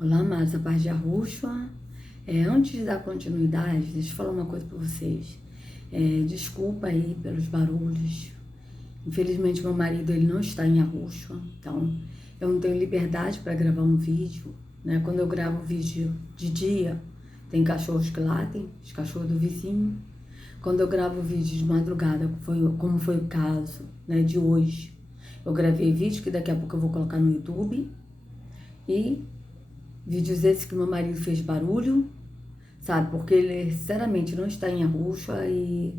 Olá, amados, a paz de Yahushua. Antes de dar continuidade, deixa eu falar uma coisa para vocês. Desculpa aí pelos barulhos. Infelizmente, meu marido ele não está em Yahushua, então eu não tenho liberdade para gravar um vídeo, né? Quando eu gravo um vídeo de dia, tem cachorros que latem, os cachorros do vizinho. Quando eu gravo vídeo de madrugada, como foi o caso, né, de hoje, eu gravei vídeo que daqui a pouco eu vou colocar no YouTube. E vídeos esses que meu marido fez barulho, sabe? Porque ele, sinceramente, não está em Yahushua e...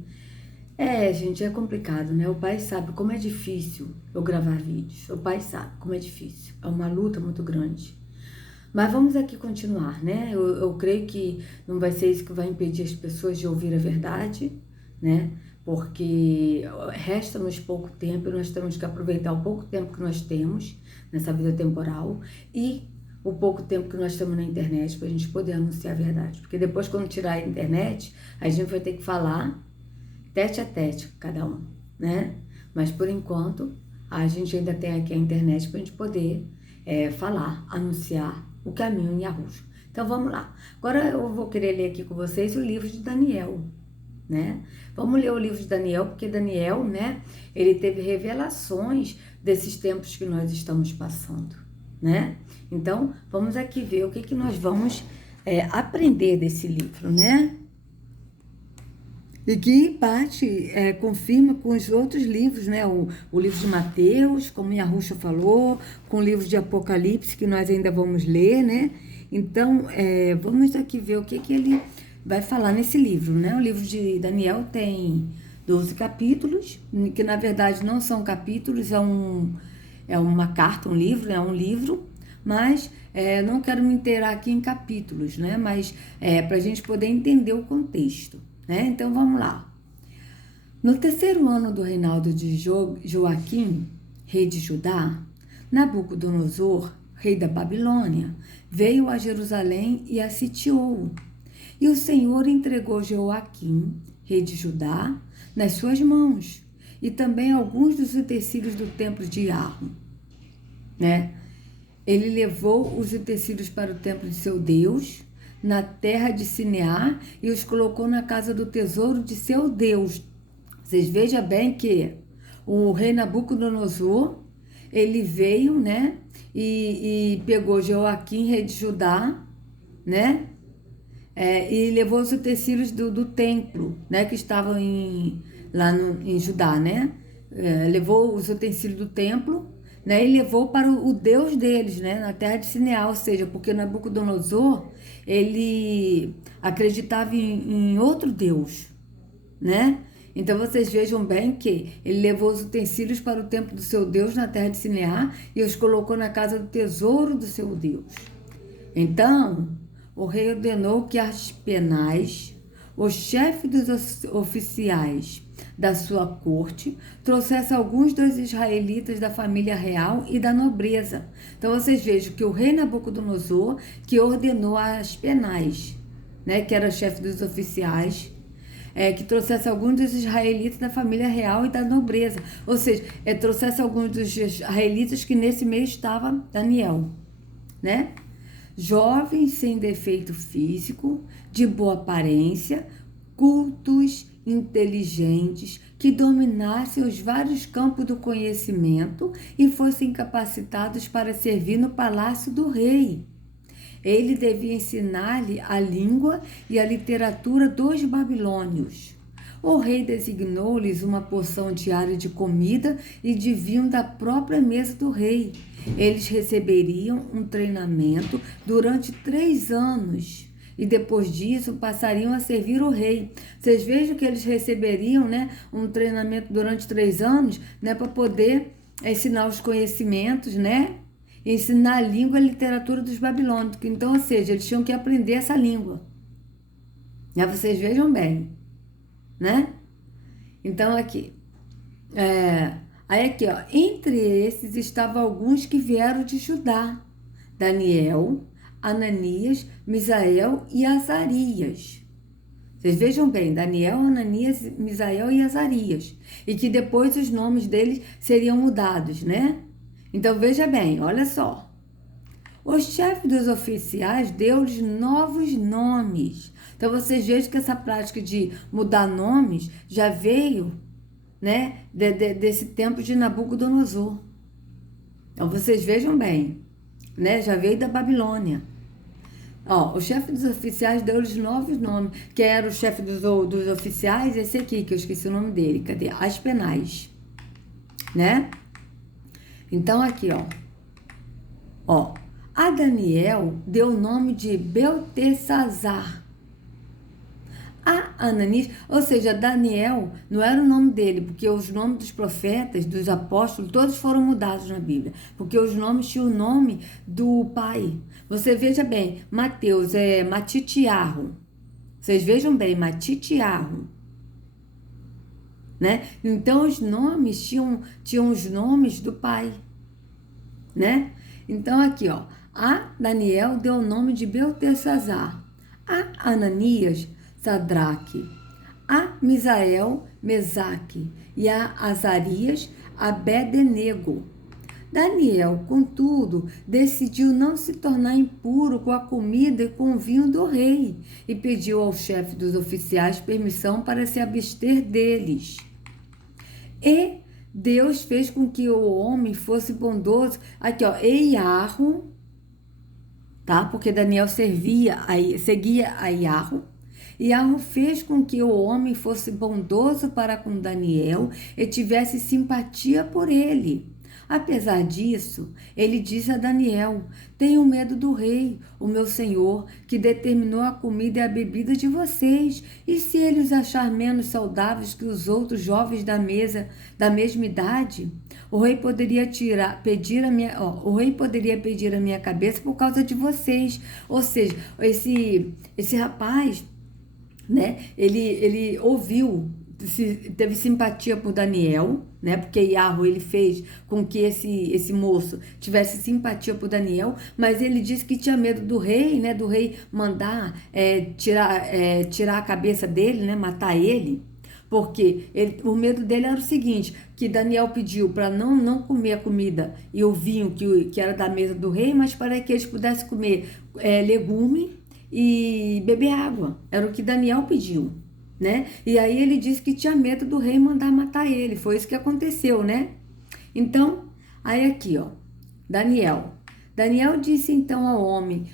gente, é complicado, né? O pai sabe como é difícil eu gravar vídeos. O pai sabe como é difícil. É uma luta muito grande. Mas vamos aqui continuar, né? Eu creio que não vai ser isso que vai impedir as pessoas de ouvir a verdade, né? Porque resta-nos pouco tempo e nós temos que aproveitar o pouco tempo que nós temos nessa vida temporal e o pouco tempo que nós temos na internet para a gente poder anunciar a verdade. Porque depois, quando tirar a internet, a gente vai ter que falar tete a tete, cada um, né? Mas, por enquanto, a gente ainda tem aqui a internet para a gente poder falar, anunciar o caminho em Yahushua. Então, vamos lá. Agora, eu vou querer ler aqui com vocês o livro de Daniel, né? Vamos ler o livro de Daniel, porque Daniel, né? Ele teve revelações desses tempos que nós estamos passando, né? Então, vamos aqui ver o que nós vamos aprender desse livro, né? E que, em parte, confirma com os outros livros, né? O livro de Mateus, como Yahushua falou, com o livro de Apocalipse, que nós ainda vamos ler, né? Então, vamos aqui ver o que ele vai falar nesse livro, né? O livro de Daniel tem 12 capítulos, que na verdade não são capítulos, é uma carta, um livro, é um livro, mas não quero me inteirar aqui em capítulos, né? Mas para a gente poder entender o contexto, né? Então vamos lá. No terceiro ano do reinado de Joaquim, rei de Judá, Nabucodonosor, rei da Babilônia, veio a Jerusalém e a sitiou. E o Senhor entregou Joaquim, rei de Judá, nas suas mãos, e também alguns dos utensílios do templo de Yarro, né? Ele levou os utensílios para o templo de seu Deus, na terra de Sinear, e os colocou na casa do tesouro de seu Deus. Vocês vejam bem que o rei Nabucodonosor, ele veio, né, e pegou Joaquim, rei de Judá, né, e levou os utensílios do templo, né, que estavam lá em Judá, né, levou os utensílios do templo, né, e levou para o Deus deles, né, na terra de Sinear, ou seja, porque Nabucodonosor, ele acreditava em outro Deus, né? Então vocês vejam bem que ele levou os utensílios para o templo do seu Deus na terra de Sinear e os colocou na casa do tesouro do seu Deus. Então, o rei ordenou que Aspenaz, o chefe dos oficiais da sua corte, trouxesse alguns dos israelitas da família real e da nobreza. Então, vocês vejam que o rei Nabucodonosor, que ordenou a Aspenaz, né, que era o chefe dos oficiais, que trouxesse alguns dos israelitas da família real e da nobreza. Ou seja, trouxesse alguns dos israelitas que nesse meio estava Daniel, né? Jovens sem defeito físico, de boa aparência, cultos, inteligentes, que dominassem os vários campos do conhecimento e fossem capacitados para servir no palácio do rei. Ele devia ensinar-lhe a língua e a literatura dos babilônios. O rei designou-lhes uma porção diária de comida e de vinho da própria mesa do rei. Eles receberiam um treinamento durante 3 anos e depois disso passariam a servir o rei. Vocês vejam que eles receberiam, né, um treinamento durante 3 anos, né, para poder ensinar os conhecimentos, né, ensinar a língua e a literatura dos babilônios. Então, ou seja, eles tinham que aprender essa língua. Né? Vocês vejam bem, né? Então, aqui. Aí aqui, ó. Entre esses estavam alguns que vieram de Judá. Daniel, Ananias, Misael e Azarias. Vocês vejam bem, Daniel, Ananias, Misael e Azarias. E que depois os nomes deles seriam mudados, né? Então, veja bem, olha só. O chefe dos oficiais deu-lhes novos nomes. Então, vocês vejam que essa prática de mudar nomes já veio, né, desse tempo de Nabucodonosor. Então, vocês vejam bem, né, já veio da Babilônia. Ó, o chefe dos oficiais deu-lhes novos nomes. Quem era o chefe dos oficiais? Esse aqui, que eu esqueci o nome dele. Cadê? Aspenaz, né? Então, aqui, ó. A Daniel deu o nome de Beltesazar. A Ananias, ou seja, Daniel não era o nome dele, porque os nomes dos profetas, dos apóstolos, todos foram mudados na Bíblia, porque os nomes tinham o nome do pai. Você veja bem, Mateus é Matitiarro. Vocês vejam bem, Matitiarro, né? Então os nomes tinham os nomes do pai, né? Então aqui, ó, a Daniel deu o nome de Beltesazar. A Ananias, Sadraque, a Misael, Mesaque, e a Azarias, Abed-nego. Daniel, contudo, decidiu não se tornar impuro com a comida e com o vinho do rei, e pediu ao chefe dos oficiais permissão para se abster deles. E Deus fez com que o homem fosse bondoso. Aqui, ó, Eiarro, tá? Porque Daniel seguia a Iarro. Iarro fez com que o homem fosse bondoso para com Daniel e tivesse simpatia por ele. Apesar disso, ele disse a Daniel: tenho medo do rei, o meu senhor, que determinou a comida e a bebida de vocês. E se ele os achar menos saudáveis que os outros jovens da mesa da mesma idade? O rei poderia pedir a minha cabeça por causa de vocês. Ou seja, esse rapaz, né? Ele ouviu, teve simpatia por Daniel, né? Porque Iarro, ele fez com que esse moço tivesse simpatia por Daniel, mas ele disse que tinha medo do rei, né? Do rei mandar tirar a cabeça dele, né? Matar ele. Porque o medo dele era o seguinte, que Daniel pediu para não comer a comida e o vinho que era da mesa do rei, mas para que eles pudessem comer legume e beber água. Era o que Daniel pediu, né? E aí ele disse que tinha medo do rei mandar matar ele. Foi isso que aconteceu, né? Então, aí aqui, ó, Daniel disse então ao homem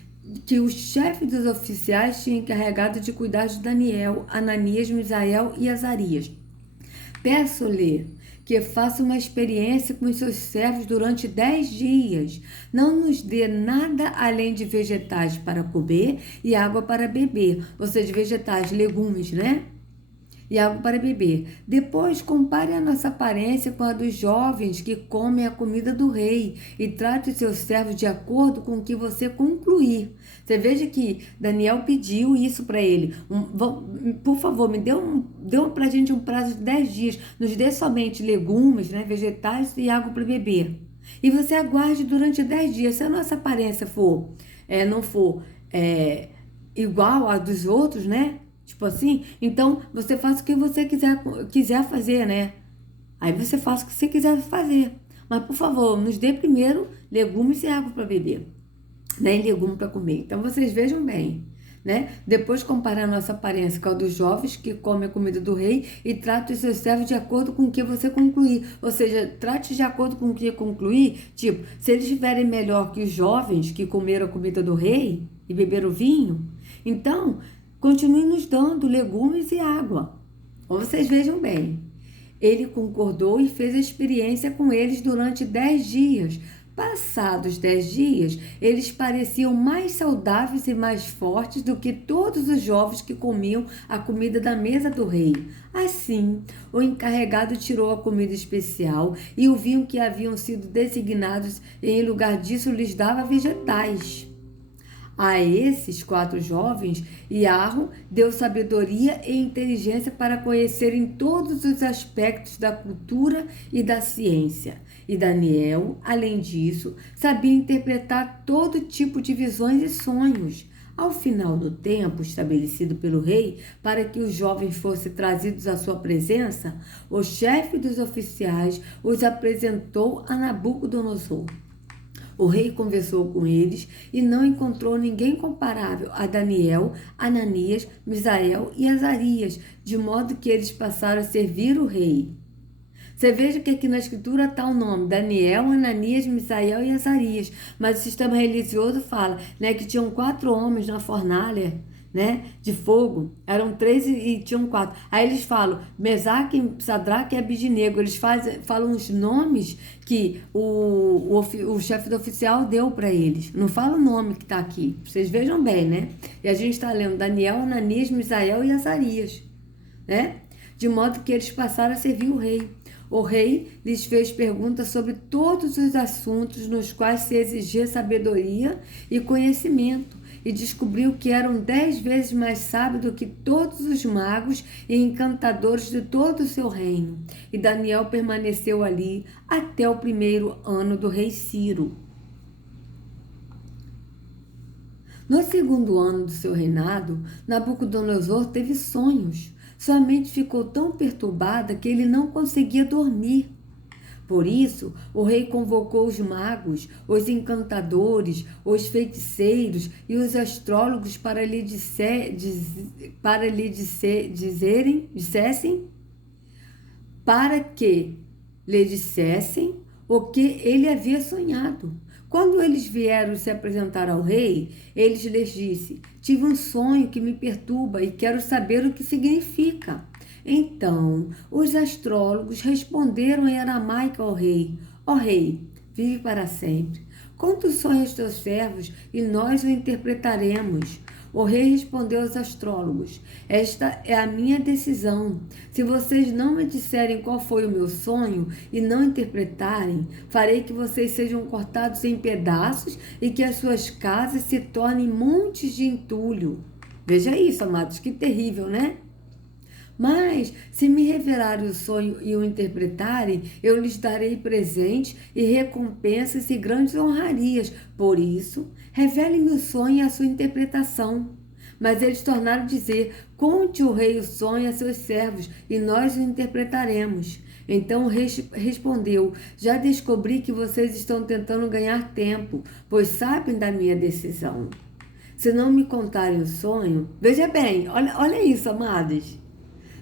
que o chefe dos oficiais tinha encarregado de cuidar de Daniel, Ananias, Misael e Azarias. Peço-lhe que faça uma experiência com os seus servos durante 10 dias. Não nos dê nada além de vegetais para comer e água para beber. Ou seja, vegetais, legumes, né? E água para beber. Depois, compare a nossa aparência com a dos jovens que comem a comida do rei e trate os seus servos de acordo com o que você concluir. Você veja que Daniel pediu isso para ele. Por favor, dê pra gente um prazo de 10 dias. Nos dê somente legumes, né, vegetais e água para beber. E você aguarde durante 10 dias. Se a nossa aparência não for igual a dos outros, né? Tipo assim, então você faça o que você quiser fazer, né? Aí você faça o que você quiser fazer. Mas, por favor, nos dê primeiro legumes e água para beber, né? E legume para comer. Então, vocês vejam bem, né? Depois, comparar a nossa aparência com a dos jovens que comem a comida do rei e trate os seus servos de acordo com o que você concluir. Ou seja, trate de acordo com o que concluir. Tipo, se eles estiverem melhor que os jovens que comeram a comida do rei e beberam vinho, então continue nos dando legumes e água. Ou vocês vejam bem. Ele concordou e fez a experiência com eles durante 10 dias. Passados 10 dias, eles pareciam mais saudáveis e mais fortes do que todos os jovens que comiam a comida da mesa do rei. Assim, o encarregado tirou a comida especial e o vinho que haviam sido designados, e em lugar disso lhes dava vegetais. A esses 4 jovens, Iarro deu sabedoria e inteligência para conhecerem todos os aspectos da cultura e da ciência. E Daniel, além disso, sabia interpretar todo tipo de visões e sonhos. Ao final do tempo estabelecido pelo rei para que os jovens fossem trazidos à sua presença, o chefe dos oficiais os apresentou a Nabucodonosor. O rei conversou com eles e não encontrou ninguém comparável a Daniel, Ananias, Misael e Azarias, de modo que eles passaram a servir o rei. Você veja que aqui na escritura está o nome Daniel, Ananias, Misael e Azarias, mas o sistema religioso fala, né, que tinham 4 homens na fornalha, né, de fogo, eram 3 e tinham 4. Aí eles falam Mesaque, Sadraque e Abidnego, eles falam os nomes que o chefe do oficial deu para eles, não fala o nome que está aqui, vocês vejam bem, né? E a gente está lendo Daniel, Ananias, Misael e Azarias, né? De modo que eles passaram a servir o rei. O rei lhes fez perguntas sobre todos os assuntos nos quais se exigia sabedoria e conhecimento, e descobriu que eram 10 vezes mais sábios do que todos os magos e encantadores de todo o seu reino. E Daniel permaneceu ali até o 1º ano do rei Ciro. No 2º ano do seu reinado, Nabucodonosor teve sonhos. Sua mente ficou tão perturbada que ele não conseguia dormir. Por isso, o rei convocou os magos, os encantadores, os feiticeiros e os astrólogos para lhe dissessem o que ele havia sonhado. Quando eles vieram se apresentar ao rei, ele lhes disse: tive um sonho que me perturba e quero saber o que significa. Então, os astrólogos responderam em aramaico ao rei: ó rei, vive para sempre. Conta o sonho aos teus servos e nós o interpretaremos. O rei respondeu aos astrólogos: esta é a minha decisão. Se vocês não me disserem qual foi o meu sonho e não interpretarem, farei que vocês sejam cortados em pedaços e que as suas casas se tornem montes de entulho. Veja isso, amados, que terrível, né? Mas, se me revelarem o sonho e o interpretarem, eu lhes darei presentes e recompensas e grandes honrarias. Por isso, revele-me o sonho e a sua interpretação. Mas eles tornaram a dizer: conte o rei o sonho a seus servos, e nós o interpretaremos. Então o rei respondeu: já descobri que vocês estão tentando ganhar tempo, pois sabem da minha decisão. Se não me contarem o sonho... Veja bem, olha isso, amados.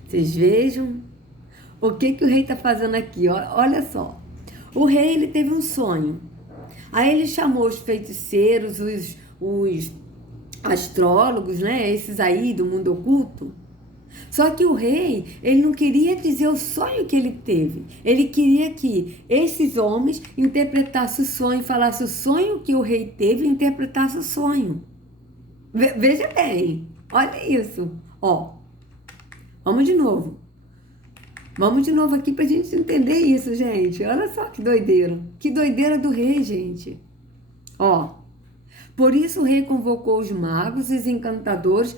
Vocês vejam o que o rei está fazendo aqui. Olha só. O rei ele teve um sonho. Aí ele chamou os feiticeiros, os astrólogos, né? Esses aí do mundo oculto. Só que o rei, ele não queria dizer o sonho que ele teve. Ele queria que esses homens interpretassem o sonho, falassem o sonho que o rei teve e interpretassem o sonho. Veja bem. Olha isso. Ó. Vamos de novo. Vamos de novo aqui pra gente entender isso, gente. Olha só que doideira. Que doideira do rei, gente. Ó. Por isso o rei convocou os magos, os encantadores,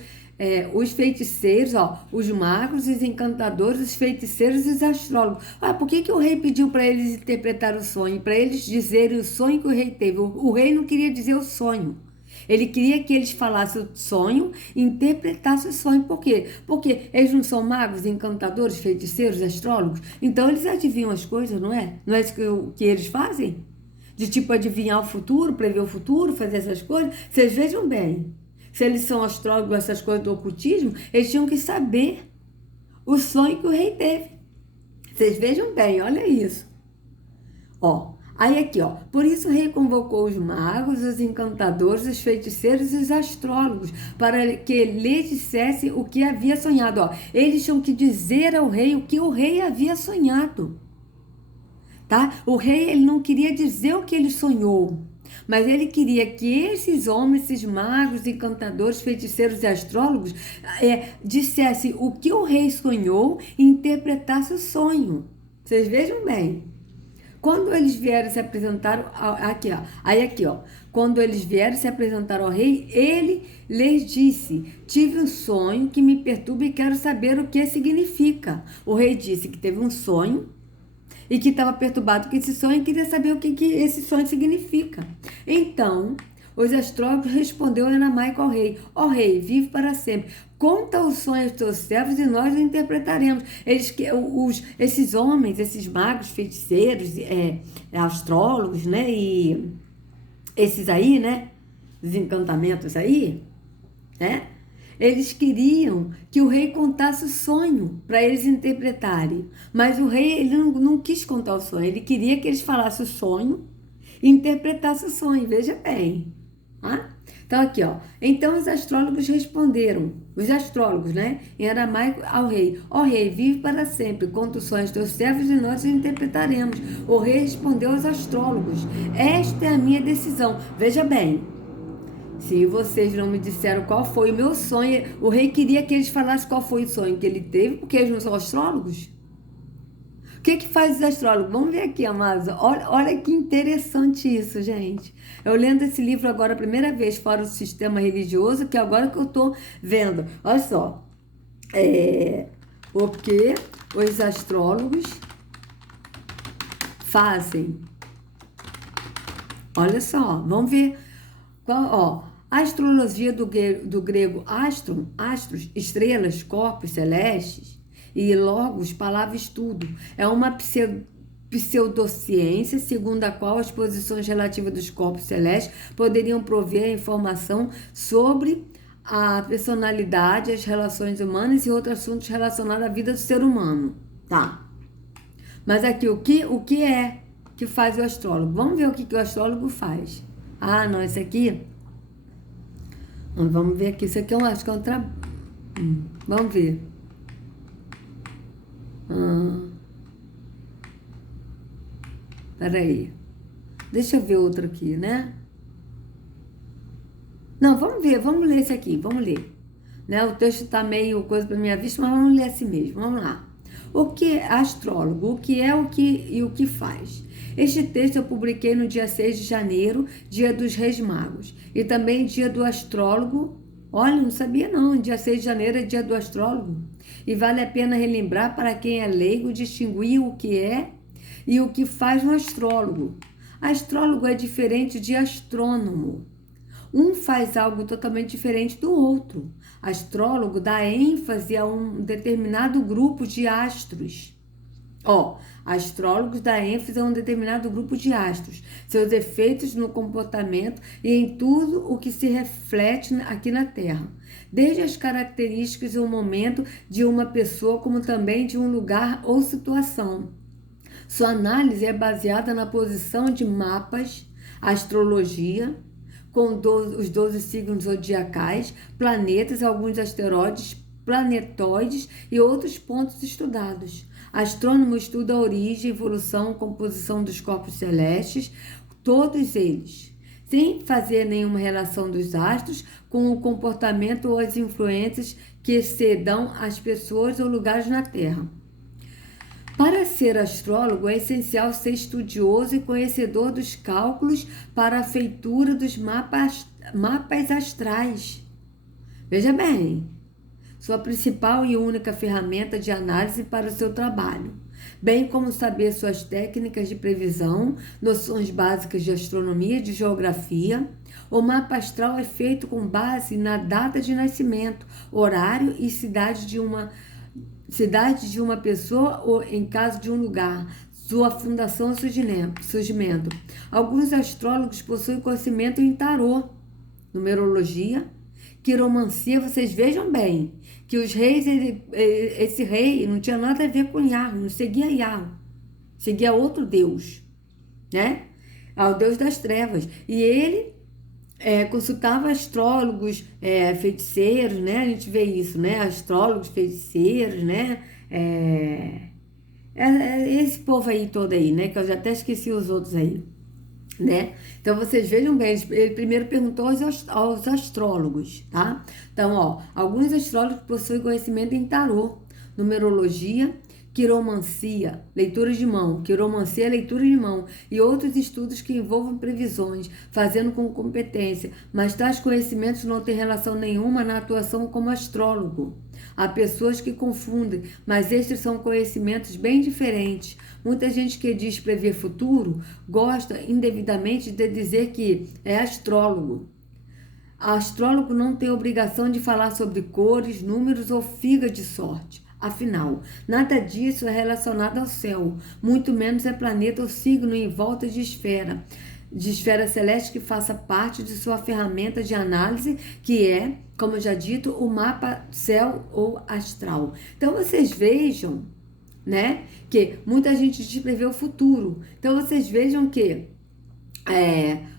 os feiticeiros, ó. Os magos, os encantadores, os feiticeiros e os astrólogos. Por que o rei pediu para eles interpretar o sonho? Para eles dizerem o sonho que o rei teve. O rei não queria dizer o sonho. Ele queria que eles falassem o sonho e interpretassem o sonho. Por quê? Porque eles não são magos, encantadores, feiticeiros, astrólogos. Então eles adivinham as coisas, não é? Não é isso que eles fazem? De tipo adivinhar o futuro, prever o futuro, fazer essas coisas. Vocês vejam bem. Se eles são astrólogos, essas coisas do ocultismo, eles tinham que saber o sonho que o rei teve. Vocês vejam bem, olha isso. Ó. Aí aqui, ó, por isso o rei convocou os magos, os encantadores, os feiticeiros e os astrólogos, para que lhe dissesse o que havia sonhado. Ó, eles tinham que dizer ao rei o que o rei havia sonhado. Tá? O rei ele não queria dizer o que ele sonhou, mas ele queria que esses homens, esses magos, encantadores, feiticeiros e astrólogos dissessem o que o rei sonhou e interpretassem o sonho. Vocês vejam bem. Quando eles vieram se apresentar quando eles vieram se apresentar ao rei, ele lhes disse: tive um sonho que me perturba e quero saber o que significa. O rei disse que teve um sonho e que estava perturbado com esse sonho e queria saber o que esse sonho significa. Então, os astrólogos responderam em aramaico ao rei: ó rei, vive para sempre. Conta o sonho aos teus servos e nós o interpretaremos. Esses homens, esses magos, feiticeiros, astrólogos, né, e esses aí, né? Os encantamentos aí, né? Eles queriam que o rei contasse o sonho para eles interpretarem. Mas o rei ele não quis contar o sonho. Ele queria que eles falassem o sonho e interpretassem o sonho. Veja bem. Tá? Então aqui, ó. Então os astrólogos responderam. Os astrólogos, né? Em aramaico ao rei. Ó rei, vive para sempre. Conta os sonhos dos teus servos e nós os interpretaremos. O rei respondeu aos astrólogos. Esta é a minha decisão. Veja bem. Se vocês não me disseram qual foi o meu sonho, o rei queria que eles falassem qual foi o sonho que ele teve, porque eles não são astrólogos. O que faz os astrólogos? Vamos ver aqui, amados. Olha que interessante isso, gente. Eu lendo esse livro agora a primeira vez fora do sistema religioso, que agora que eu estou vendo. Olha só. O que os astrólogos fazem. Olha só, vamos ver. A astrologia do grego astros, estrelas, corpos celestes, e logos, palavra estudo, é uma pseudociência segundo a qual as posições relativas dos corpos celestes poderiam prover a informação sobre a personalidade, as relações humanas e outros assuntos relacionados à vida do ser humano. Tá. Mas aqui, o que é que faz o astrólogo? Vamos ver o que o astrólogo faz. Ah, não, esse aqui... Vamos ver aqui, isso aqui eu acho que é um trabalho. Vamos ver. Peraí. Deixa eu ver outro aqui, né? Não, vamos ver, vamos ler esse aqui, vamos ler. Né? O texto tá meio coisa para minha vista, mas vamos ler assim mesmo, vamos lá. O que é astrólogo? O que é, o que e o que faz? Este texto eu publiquei no dia 6 de janeiro, dia dos Reis Magos, e também dia do astrólogo. Olha, não sabia não, dia 6 de janeiro é dia do astrólogo. E vale a pena relembrar para quem é leigo, distinguir o que é e o que faz um astrólogo. Astrólogo é diferente de astrônomo. Um faz algo totalmente diferente do outro. Astrólogo dá ênfase a um determinado grupo de astros. Astrólogos dá ênfase a um determinado grupo de astros, seus efeitos no comportamento e em tudo o que se reflete aqui na Terra, desde as características e o momento de uma pessoa, como também de um lugar ou situação. Sua análise é baseada na posição de mapas, astrologia, com os 12 signos zodiacais, planetas, alguns asteroides, planetoides e outros pontos estudados. Astrônomo estuda a origem, evolução, composição dos corpos celestes, todos eles, sem fazer nenhuma relação dos astros com o comportamento ou as influências que se dão às pessoas ou lugares na Terra. Para ser astrólogo, é essencial ser estudioso e conhecedor dos cálculos para a feitura dos mapas astrais. Veja bem, sua principal e única ferramenta de análise para o seu trabalho, bem como saber suas técnicas de previsão, noções básicas de astronomia e de geografia. O mapa astral é feito com base na data de nascimento, horário e cidade de uma pessoa ou, em caso de um lugar, sua fundação e surgimento. Alguns astrólogos possuem conhecimento em tarô, numerologia, quiromancia. Vocês vejam bem que os reis, esse rei não tinha nada a ver com Yahweh, não seguia Yahweh, seguia outro Deus, né? Ao Deus das trevas. E ele consultava astrólogos, feiticeiros, né? A gente vê isso, né? Astrólogos, feiticeiros, né? Esse povo aí todo aí, né? Que eu já até esqueci os outros aí, né? Então, vocês vejam bem, ele primeiro perguntou aos astrólogos, tá? Então, alguns astrólogos possuem conhecimento em tarô, numerologia, quiromancia, leitura de mão, quiromancia é leitura de mão, e outros estudos que envolvam previsões, fazendo com competência, mas tais conhecimentos não têm relação nenhuma na atuação como astrólogo. Há pessoas que confundem, mas estes são conhecimentos bem diferentes. Muita gente que diz prever futuro gosta indevidamente de dizer que é astrólogo. Astrólogo não tem obrigação de falar sobre cores, números ou figa de sorte. Afinal, nada disso é relacionado ao céu, muito menos é planeta ou signo em volta de esfera. de esfera celeste que faça parte de sua ferramenta de análise, que é, como já dito, o mapa céu ou astral. Então vocês vejam, né, que muita gente diz prever o futuro. Então vocês vejam que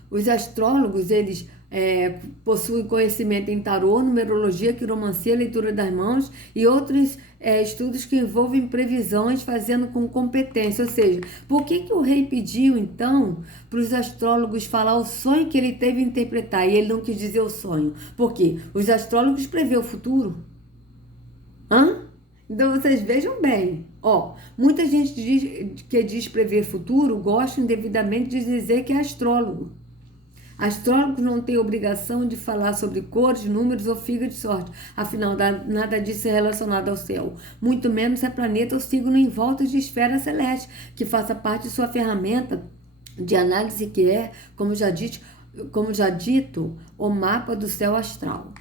os astrólogos, eles possuem conhecimento em tarô, numerologia, quiromancia, leitura das mãos e outros estudos que envolvem previsões, fazendo com competência. Ou seja, por que o rei pediu, então, para os astrólogos falar o sonho que ele teve a interpretar e ele não quis dizer o sonho? Porque os astrólogos prevê o futuro. Então vocês vejam bem, muita gente que diz prever futuro gosta indevidamente de dizer que é astrólogo. Astrólogos não têm obrigação de falar sobre cores, números ou figa de sorte, afinal nada disso é relacionado ao céu, muito menos é planeta ou signo em volta de esfera celeste, que faça parte de sua ferramenta de análise, que é, como já dito, o mapa do céu astral.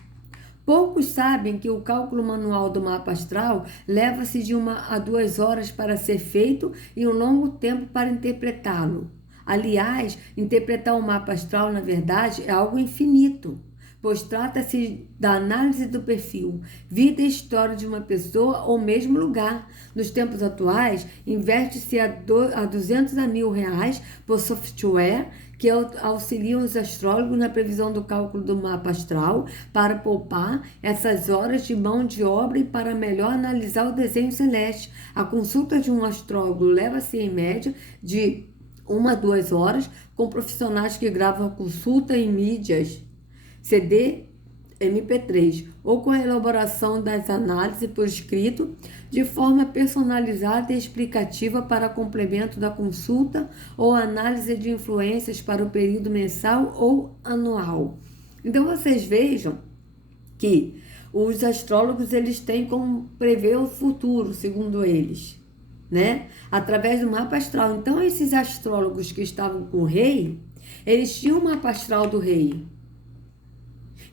Poucos sabem que o cálculo manual do mapa astral leva-se de 1 a 2 horas para ser feito e um longo tempo para interpretá-lo. Aliás, interpretar o mapa astral, na verdade, é algo infinito, pois trata-se da análise do perfil, vida e história de uma pessoa ou mesmo lugar. Nos tempos atuais, investe-se a 200 a R$1.000 por software que auxiliam os astrólogos na previsão do cálculo do mapa astral, para poupar essas horas de mão de obra e para melhor analisar o desenho celeste. A consulta de um astrólogo leva-se em média de 1 a 2 horas, com profissionais que gravam a consulta em mídias CD, MP3, ou com a elaboração das análises por escrito, de forma personalizada e explicativa para complemento da consulta ou análise de influências para o período mensal ou anual. Então vocês vejam que os astrólogos, eles têm como prever o futuro, segundo eles, né? Através do mapa astral. Então esses astrólogos que estavam com o rei, eles tinham o mapa astral do rei.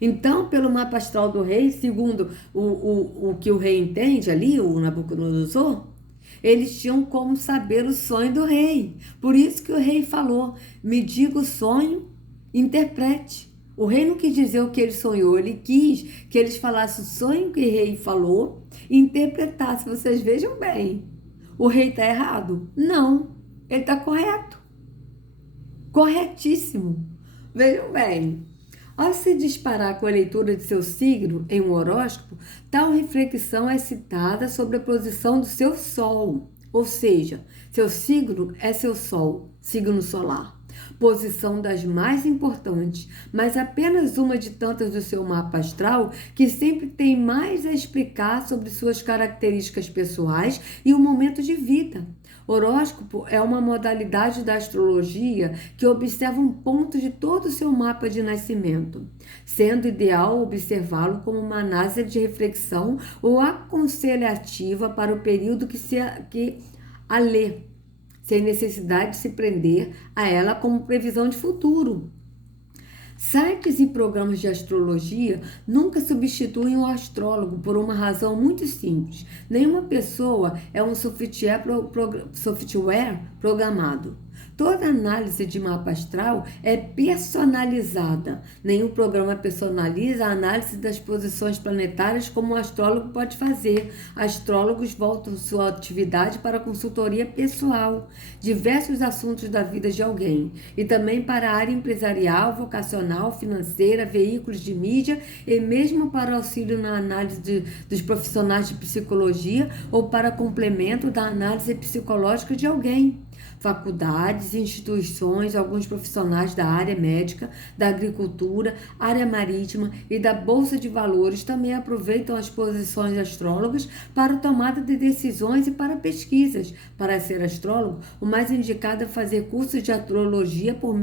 Então, pelo mapa astral do rei, segundo o que o rei entende ali, o Nabucodonosor, eles tinham como saber o sonho do rei. Por isso que o rei falou: me diga o sonho, interprete. O rei não quis dizer o que ele sonhou, ele quis que eles falassem o sonho que o rei falou e interpretassem. Vocês vejam bem, o rei está errado? Não, ele está correto. Corretíssimo. Vejam bem. Ao se disparar com a leitura de seu signo em um horóscopo, tal reflexão é citada sobre a posição do seu sol, ou seja, seu signo é seu sol, signo solar, posição das mais importantes, mas apenas uma de tantas do seu mapa astral, que sempre tem mais a explicar sobre suas características pessoais e o momento de vida. Horóscopo é uma modalidade da astrologia que observa um ponto de todo o seu mapa de nascimento, sendo ideal observá-lo como uma análise de reflexão ou aconselhativa para o período que a lê, sem necessidade de se prender a ela como previsão de futuro. Sites e programas de astrologia nunca substituem o astrólogo por uma razão muito simples. Nenhuma pessoa é um software programado. Toda análise de mapa astral é personalizada. Nenhum programa personaliza a análise das posições planetárias como um astrólogo pode fazer. Astrólogos voltam sua atividade para consultoria pessoal, diversos assuntos da vida de alguém, e também para a área empresarial, vocacional, financeira, veículos de mídia e mesmo para auxílio na análise dos profissionais de psicologia ou para complemento da análise psicológica de alguém. Faculdades, instituições, alguns profissionais da área médica, da agricultura, área marítima e da bolsa de valores também aproveitam as posições de astrólogos para tomada de decisões e para pesquisas. Para ser astrólogo, o mais indicado é fazer cursos de astrologia por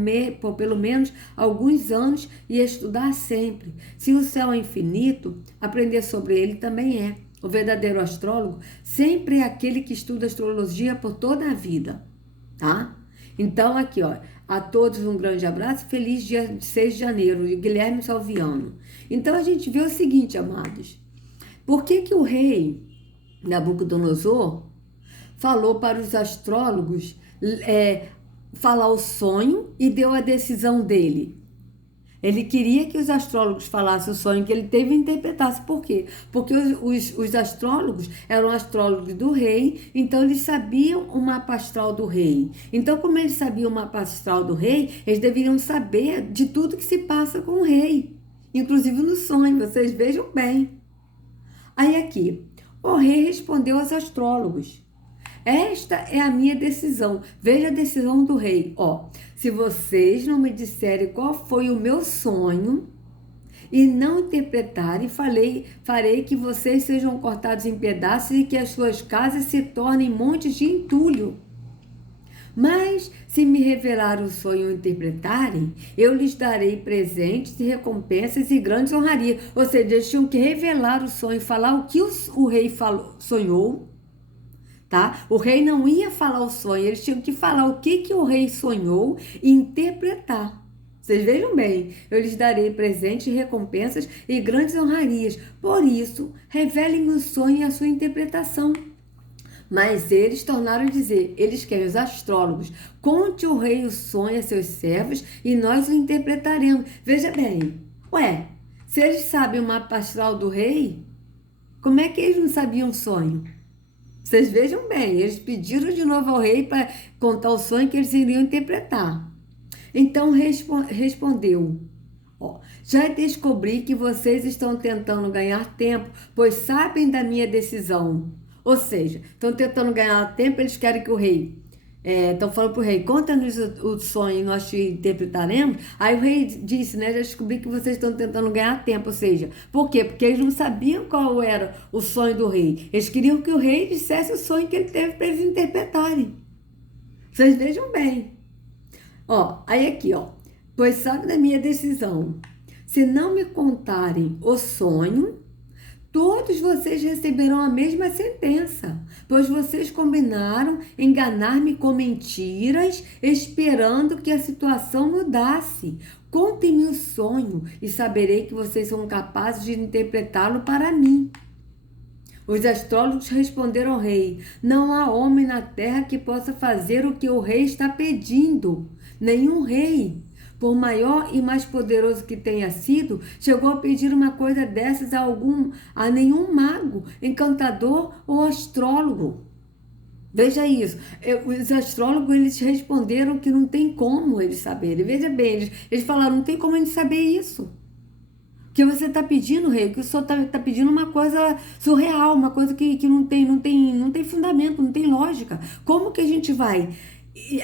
pelo menos alguns anos e estudar sempre. Se o céu é infinito, aprender sobre ele também é. O verdadeiro astrólogo sempre é aquele que estuda astrologia por toda a vida. Tá? Então aqui, a todos um grande abraço, feliz dia 6 de janeiro, Guilherme Salviano. Então a gente vê o seguinte, amados, por que o rei Nabucodonosor falou para os astrólogos falar o sonho e deu a decisão dele. Ele queria que os astrólogos falassem o sonho que ele teve e interpretasse. Por quê? Porque os astrólogos eram astrólogos do rei, então eles sabiam o mapa astral do rei. Então, como eles sabiam o mapa astral do rei, eles deveriam saber de tudo que se passa com o rei, inclusive no sonho, vocês vejam bem. Aí aqui, o rei respondeu aos astrólogos: esta é a minha decisão. Veja a decisão do rei. Se vocês não me disserem qual foi o meu sonho e não interpretarem, farei que vocês sejam cortados em pedaços e que as suas casas se tornem montes de entulho. Mas, se me revelar o sonho e interpretarem, eu lhes darei presentes e recompensas e grandes honrarias. Ou seja, eles tinham que revelar o sonho, falar o que o rei sonhou. Tá? O rei não ia falar o sonho, eles tinham que falar o que o rei sonhou e interpretar. Vocês vejam bem, eu lhes darei presentes, recompensas e grandes honrarias. Por isso, revelem-me o sonho e a sua interpretação. Mas eles tornaram a dizer, eles querem os astrólogos, conte o rei o sonho a seus servos e nós o interpretaremos. Veja bem, se eles sabem o mapa astral do rei, como é que eles não sabiam o sonho? Vocês vejam bem, eles pediram de novo ao rei para contar o sonho que eles iriam interpretar. Então respondeu: já descobri que vocês estão tentando ganhar tempo, pois sabem da minha decisão. Ou seja, estão tentando ganhar tempo, eles querem que o rei... Estão falando para o rei, conta-nos o sonho e nós te interpretaremos. Aí o rei disse, já descobri que vocês estão tentando ganhar tempo. Ou seja, por quê? Porque eles não sabiam qual era o sonho do rei. Eles queriam que o rei dissesse o sonho que ele teve para eles interpretarem. Vocês vejam bem. Aí aqui, pois sabe da minha decisão. Se não me contarem o sonho, todos vocês receberão a mesma sentença, pois vocês combinaram enganar-me com mentiras, esperando que a situação mudasse. Contem-me o sonho e saberei que vocês são capazes de interpretá-lo para mim. Os astrólogos responderam ao rei: não há homem na terra que possa fazer o que o rei está pedindo. Nenhum rei, por maior e mais poderoso que tenha sido, chegou a pedir uma coisa dessas a nenhum mago, encantador ou astrólogo. Veja isso. Os astrólogos, eles responderam que não tem como eles saberem. Veja bem, eles falaram, não tem como a gente saber isso. O que você está pedindo, rei? O que o senhor está pedindo uma coisa surreal, uma coisa que não tem fundamento, não tem lógica. Como que a gente vai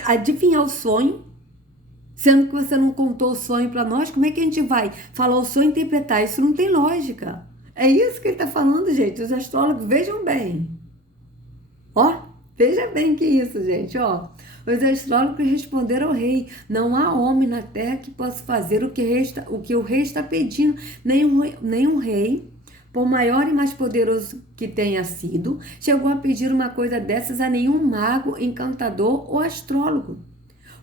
adivinhar o sonho, sendo que você não contou o sonho para nós? Como é que a gente vai falar o sonho e interpretar? Isso não tem lógica. É isso que ele está falando, gente. Os astrólogos, vejam bem. Veja bem que isso, gente. Os astrólogos responderam ao rei: não há homem na terra que possa fazer o que o rei está pedindo. Nenhum rei, por maior e mais poderoso que tenha sido, chegou a pedir uma coisa dessas a nenhum mago, encantador ou astrólogo.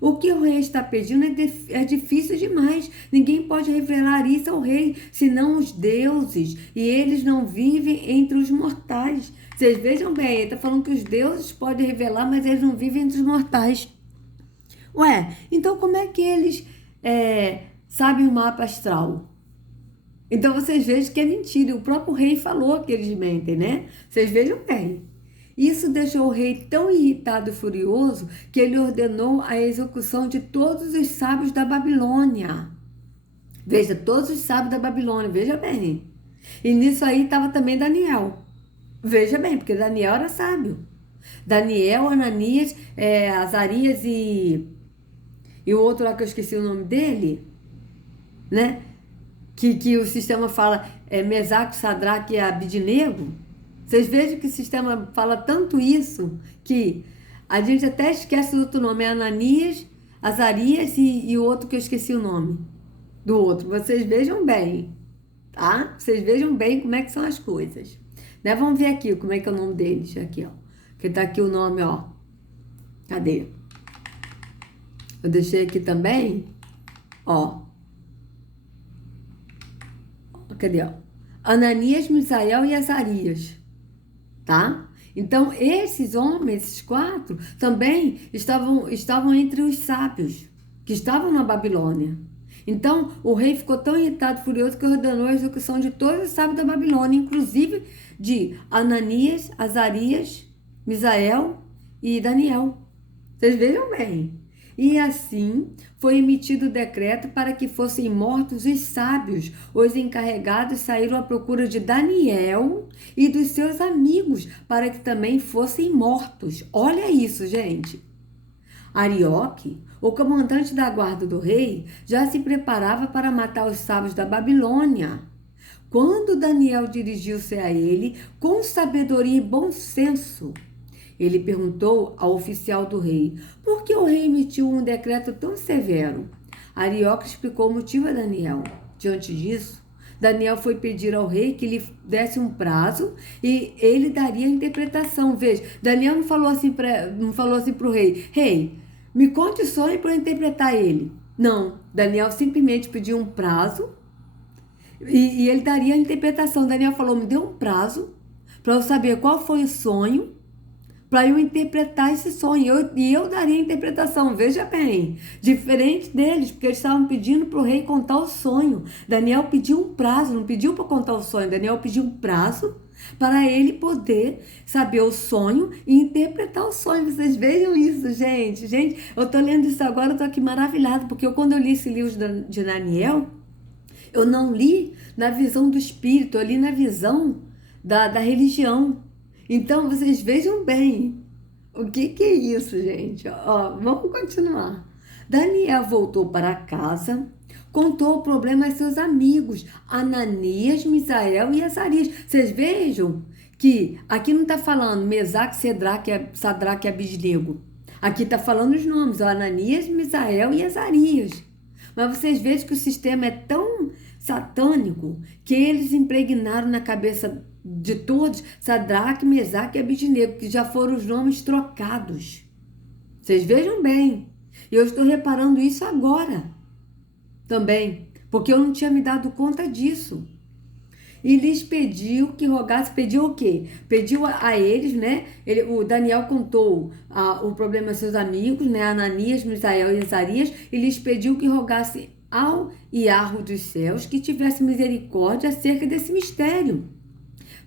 O que o rei está pedindo é difícil demais. Ninguém pode revelar isso ao rei, senão os deuses, e eles não vivem entre os mortais. Vocês vejam bem, ele está falando que os deuses podem revelar, mas eles não vivem entre os mortais. Então como é que eles sabem o mapa astral? Então vocês vejam que é mentira. O próprio rei falou que eles mentem, né? Vocês vejam bem. Isso deixou o rei tão irritado e furioso que ele ordenou a execução de todos os sábios da Babilônia. Veja, todos os sábios da Babilônia, veja bem. E nisso aí estava também Daniel. Veja bem, porque Daniel era sábio. Daniel, Ananias, Azarias e o outro lá que eu esqueci o nome dele, né? Que o sistema fala Mesaque, Sadraque e Abidnego. Vocês vejam que o sistema fala tanto isso que a gente até esquece do outro nome. É Ananias, Azarias e o outro que eu esqueci o nome do outro. Vocês vejam bem, tá? Vocês vejam bem como é que são as coisas. Né? Vamos ver aqui como é que é o nome deles. Aqui, que tá aqui o nome, Cadê? Eu deixei aqui também, Cadê, Ananias, Misael e Azarias. Tá? Então, esses homens, esses 4, também estavam entre os sábios que estavam na Babilônia. Então, o rei ficou tão irritado, furioso, que ordenou a execução de todos os sábios da Babilônia, inclusive de Ananias, Azarias, Misael e Daniel. Vocês vejam bem. E assim foi emitido o decreto para que fossem mortos os sábios. Os encarregados saíram à procura de Daniel e dos seus amigos, para que também fossem mortos. Olha isso, gente. Arioque, o comandante da guarda do rei, já se preparava para matar os sábios da Babilônia. Quando Daniel dirigiu-se a ele com sabedoria e bom senso, ele perguntou ao oficial do rei: por que o rei emitiu um decreto tão severo? Arioque explicou o motivo a Daniel. Diante disso, Daniel foi pedir ao rei que lhe desse um prazo e ele daria a interpretação. Veja, Daniel não falou assim para o rei: rei, me conte o sonho para eu interpretar ele. Não, Daniel simplesmente pediu um prazo e ele daria a interpretação. Daniel falou: me dê um prazo para eu saber qual foi o sonho, para eu interpretar esse sonho, e eu daria a interpretação. Veja bem, diferente deles, porque eles estavam pedindo para o rei contar o sonho. Daniel pediu um prazo, não pediu para contar o sonho, Daniel pediu um prazo para ele poder saber o sonho e interpretar o sonho. Vocês vejam isso, gente. Gente, eu estou lendo isso agora, eu estou aqui maravilhada, porque quando eu li esse livro de Daniel, eu não li na visão do espírito, eu li na visão da religião. Então, vocês vejam bem. O que é isso, gente? Vamos continuar. Daniel voltou para casa, contou o problema a seus amigos, Ananias, Misael e Azarias. Vocês vejam que aqui não está falando Mesaque, Sadraque e Abidnego. Aqui está falando os nomes, Ananias, Misael e Azarias. Mas vocês vejam que o sistema é tão satânico que eles impregnaram na cabeça de todos Sadraque, Mesaque e Abidnego, que já foram os nomes trocados. Vocês vejam bem. Eu estou reparando isso agora também, porque eu não tinha me dado conta disso. E lhes pediu que rogasse, pediu o quê? Pediu a eles, né? O Daniel contou o problema a seus amigos, né? Ananias, Misael e Azarias, e lhes pediu que rogasse ao Iarro dos céus que tivesse misericórdia acerca desse mistério,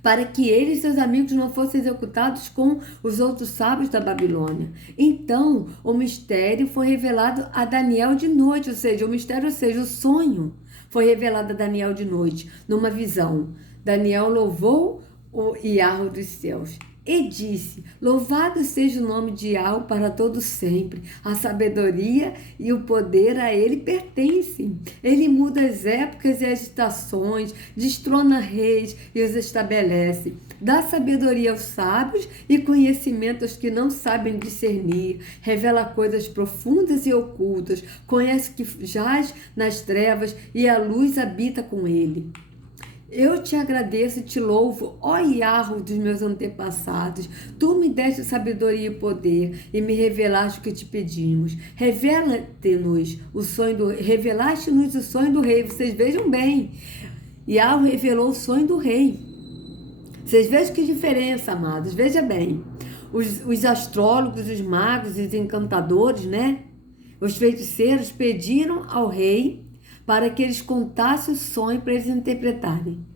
para que ele e seus amigos não fossem executados com os outros sábios da Babilônia. Então, o mistério foi revelado a Daniel de noite, ou seja, o sonho foi revelado a Daniel de noite, numa visão. Daniel louvou o Iarro dos céus e disse: louvado seja o nome de Iarro para todo sempre. A sabedoria e o poder a ele pertencem. Ele muda as épocas e as estações, destrona reis e os estabelece. Dá sabedoria aos sábios e conhecimento aos que não sabem discernir. Revela coisas profundas e ocultas. Conhece que jaz nas trevas e a luz habita com ele. Eu te agradeço e te louvo, ó Iarro dos meus antepassados. Tu me deste sabedoria e poder e me revelaste o que te pedimos. Revelaste-nos o sonho do rei. Vocês vejam bem. Iarro revelou o sonho do rei. Vocês vejam que diferença, amados. Veja bem. Os astrólogos, os magos, os encantadores, né? Os feiticeiros pediram ao rei para que eles contassem o sonho para eles interpretarem.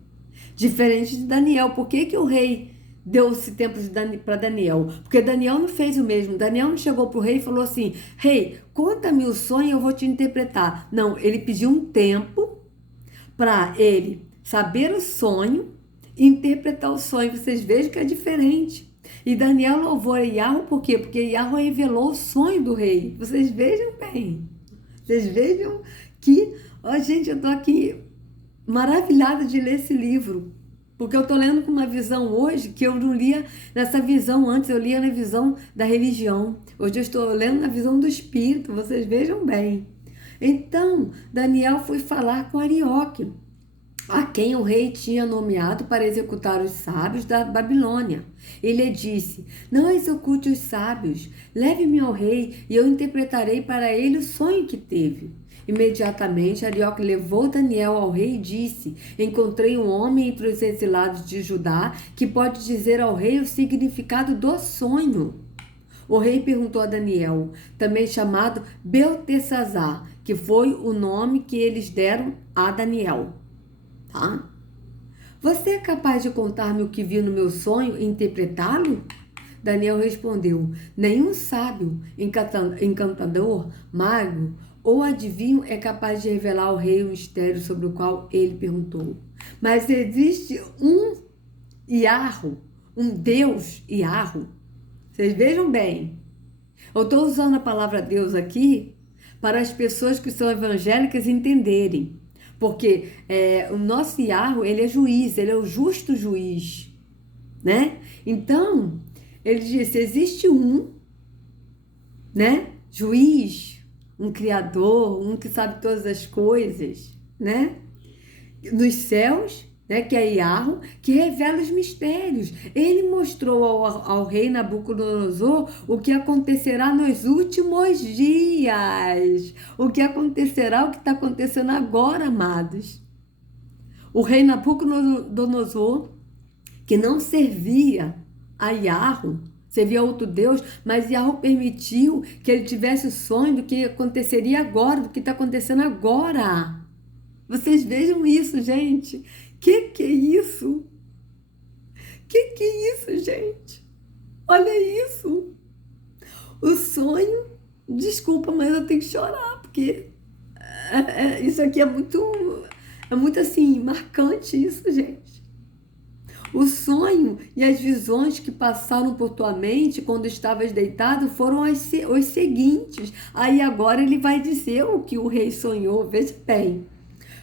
Diferente de Daniel. Por que o rei deu esse tempo para Daniel? Porque Daniel não fez o mesmo. Daniel não chegou para o rei e falou assim: rei, conta-me o sonho e eu vou te interpretar. Não, ele pediu um tempo para ele saber o sonho e interpretar o sonho. Vocês vejam que é diferente. E Daniel louvou a Iarro por quê? Porque Iarro revelou o sonho do rei. Vocês vejam bem. Vocês vejam que... gente, eu estou aqui maravilhada de ler esse livro, porque eu estou lendo com uma visão hoje que eu não lia nessa visão antes, eu lia na visão da religião. Hoje eu estou lendo na visão do espírito, vocês vejam bem. Então, Daniel foi falar com Arioque, a quem o rei tinha nomeado para executar os sábios da Babilônia. Ele disse: não execute os sábios, leve-me ao rei e eu interpretarei para ele o sonho que teve. Imediatamente, Arioque levou Daniel ao rei e disse: encontrei um homem entre os exilados de Judá que pode dizer ao rei o significado do sonho. O rei perguntou a Daniel, também chamado Beltesazar, que foi o nome que eles deram a Daniel. Tá? Você é capaz de contar-me o que viu no meu sonho e interpretá-lo? Daniel respondeu: nenhum sábio, encantador, mago ou adivinho é capaz de revelar ao rei o mistério sobre o qual ele perguntou. Mas existe um Iarro, um Deus Iarro. Vocês vejam bem. Eu estou usando a palavra Deus aqui para as pessoas que são evangélicas entenderem. Porque o nosso Iarro, ele é juiz, ele é o justo juiz, né? Então, ele disse, existe um, né? Juiz, um criador, um que sabe todas as coisas, né? Nos céus, né? Que é Iarro, que revela os mistérios. Ele mostrou ao rei Nabucodonosor o que acontecerá nos últimos dias. O que acontecerá, o que está acontecendo agora, amados. O rei Nabucodonosor, que não servia a Iarro, servia a outro Deus, mas Iarro permitiu que ele tivesse o sonho do que aconteceria agora, do que está acontecendo agora. Vocês vejam isso, gente. Que é isso? Que é isso, gente? Olha isso. O sonho, desculpa, mas eu tenho que chorar, porque isso aqui é muito assim, marcante isso, gente. O sonho e as visões que passaram por tua mente quando estavas deitado foram os seguintes. Aí agora ele vai dizer o que o rei sonhou. Veja bem.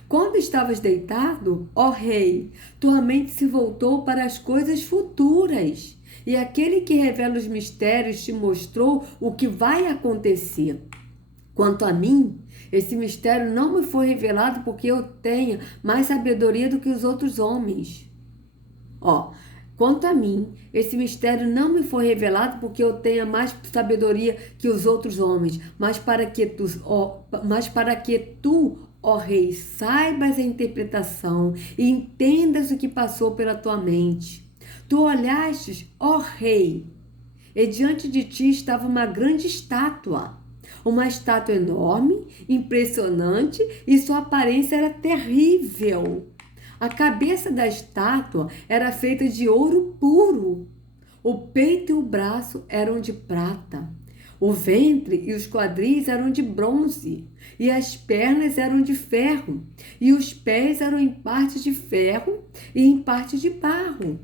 Quando estavas deitado, ó rei, tua mente se voltou para as coisas futuras. E aquele que revela os mistérios te mostrou o que vai acontecer. Quanto a mim, esse mistério não me foi revelado porque eu tenho mais sabedoria do que os outros homens. Quanto a mim, esse mistério não me foi revelado porque eu tenha mais sabedoria que os outros homens, mas para que tu, ó rei, saibas a interpretação e entendas o que passou pela tua mente. Tu olhastes, ó rei, e diante de ti estava uma grande estátua. Uma estátua enorme, impressionante, e sua aparência era terrível. A cabeça da estátua era feita de ouro puro. O peito e o braço eram de prata. O ventre e os quadris eram de bronze. E as pernas eram de ferro. E os pés eram em parte de ferro e em parte de barro.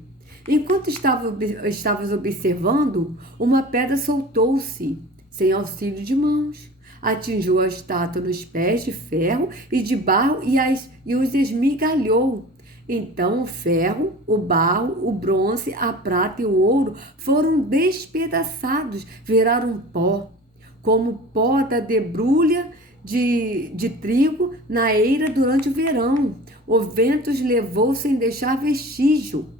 Enquanto estavas observando, uma pedra soltou-se, sem auxílio de mãos. Atingiu a estátua nos pés de ferro e de barro e os esmigalhou. Então o ferro, o barro, o bronze, a prata e o ouro foram despedaçados, viraram pó, como pó da debrulha de trigo na eira durante o verão. O vento os levou sem deixar vestígio.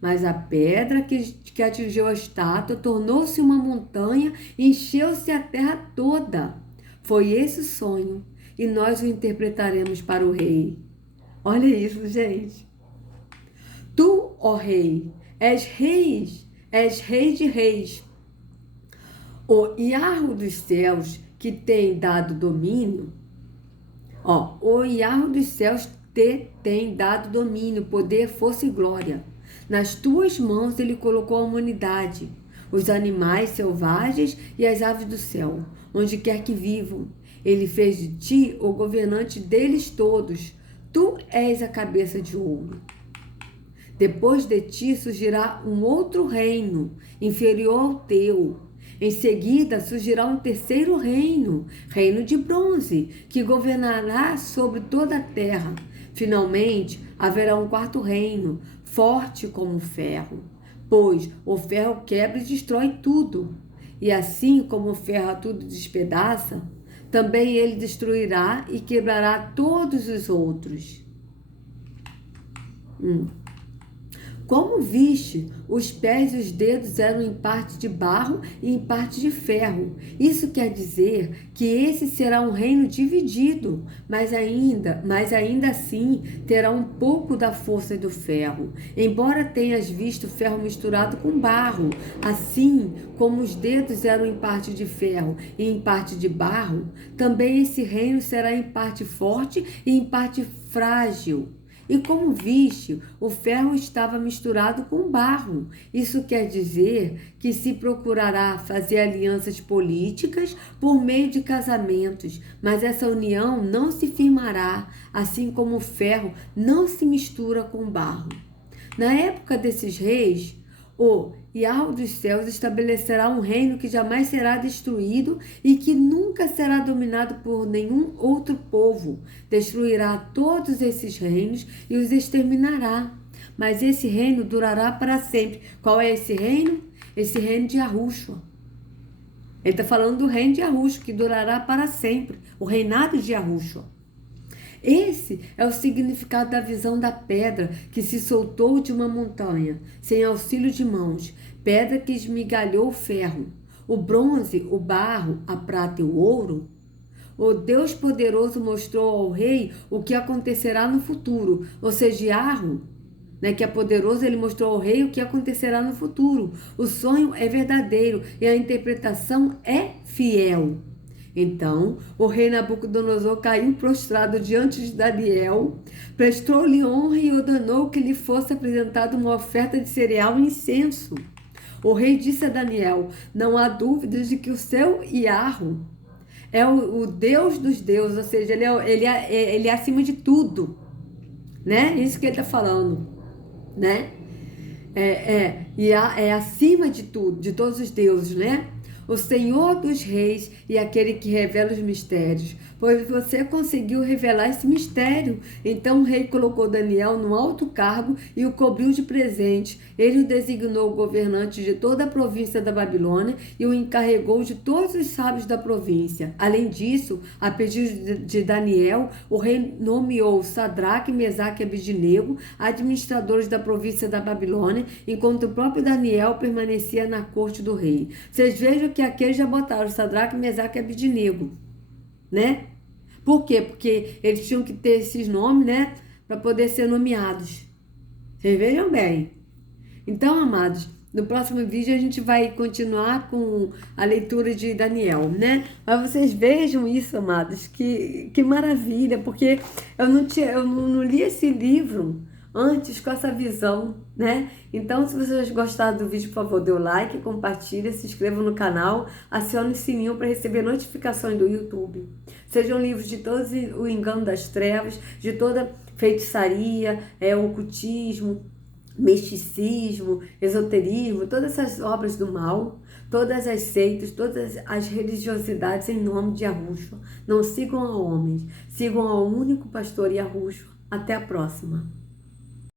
Mas a pedra que atingiu a estátua tornou-se uma montanha e encheu-se a terra toda. Foi esse o sonho, e nós o interpretaremos para o rei. Olha isso, gente. Tu, ó rei, és rei de reis. O Iarro dos céus que tem dado domínio, o Iarro dos céus te tem dado domínio, poder, força e glória. Nas tuas mãos ele colocou a humanidade, os animais selvagens e as aves do céu, onde quer que vivam. Ele fez de ti o governante deles todos. Tu és a cabeça de ouro. Depois de ti surgirá um outro reino, inferior ao teu. Em seguida surgirá um terceiro reino, reino de bronze, que governará sobre toda a terra. Finalmente, haverá um quarto reino, forte como o ferro, pois o ferro quebra e destrói tudo. E assim como o ferro a tudo despedaça, também ele destruirá e quebrará todos os outros. Como viste, os pés e os dedos eram em parte de barro e em parte de ferro. Isso quer dizer que esse será um reino dividido, mas ainda assim terá um pouco da força do ferro. Embora tenhas visto ferro misturado com barro, assim como os dedos eram em parte de ferro e em parte de barro, também esse reino será em parte forte e em parte frágil. E como viste, o ferro estava misturado com barro. Isso quer dizer que se procurará fazer alianças políticas por meio de casamentos, mas essa união não se firmará, assim como o ferro não se mistura com barro. Na época desses reis, o Yahweh dos céus estabelecerá um reino que jamais será destruído e que nunca será dominado por nenhum outro povo. Destruirá todos esses reinos e os exterminará. Mas esse reino durará para sempre. Qual é esse reino? Esse reino de Yahushua. Ele está falando do reino de Yahushua, que durará para sempre. O reinado de Yahushua. Esse é o significado da visão da pedra que se soltou de uma montanha, sem auxílio de mãos, pedra que esmigalhou o ferro, o bronze, o barro, a prata e o ouro. O Deus poderoso mostrou ao rei o que acontecerá no futuro, ou seja, Yahweh, que é poderoso, ele mostrou ao rei o que acontecerá no futuro. O sonho é verdadeiro e a interpretação é fiel. Então, o rei Nabucodonosor caiu prostrado diante de Daniel, prestou-lhe honra e ordenou que lhe fosse apresentada uma oferta de cereal e incenso. O rei disse a Daniel: não há dúvidas de que o seu Yahweh é o Deus dos deuses, ou seja, ele é acima de tudo, né? Isso que ele está falando, né? É acima de tudo, de todos os deuses, né? O Senhor dos reis e aquele que revela os mistérios, pois você conseguiu revelar esse mistério. Então o rei colocou Daniel no alto cargo e o cobriu de presente. Ele o designou governante de toda a província da Babilônia e o encarregou de todos os sábios da província. Além disso, a pedido de Daniel, o rei nomeou Sadraque, Mesaque e Abednego administradores da província da Babilônia, enquanto o próprio Daniel permanecia na corte do rei. Vocês vejam que aqui eles já botaram Sadraque, Mesaque e Abednego, né? Por quê? Porque eles tinham que ter esses nomes, né? Para poder ser nomeados. Vocês vejam bem. Então, amados, no próximo vídeo a gente vai continuar com a leitura de Daniel, né? Mas vocês vejam isso, amados, que maravilha, porque eu não li esse livro antes com essa visão, né? Então, se vocês gostaram do vídeo, por favor, dê o like, compartilhe, se inscreva no canal, acione o sininho para receber notificações do YouTube. Sejam livres de todo o engano das trevas, de toda feitiçaria, ocultismo, misticismo, esoterismo, todas essas obras do mal, todas as seitas, todas as religiosidades em nome de Yahushua. Não sigam a homens, sigam ao único pastor Yahushua. Até a próxima.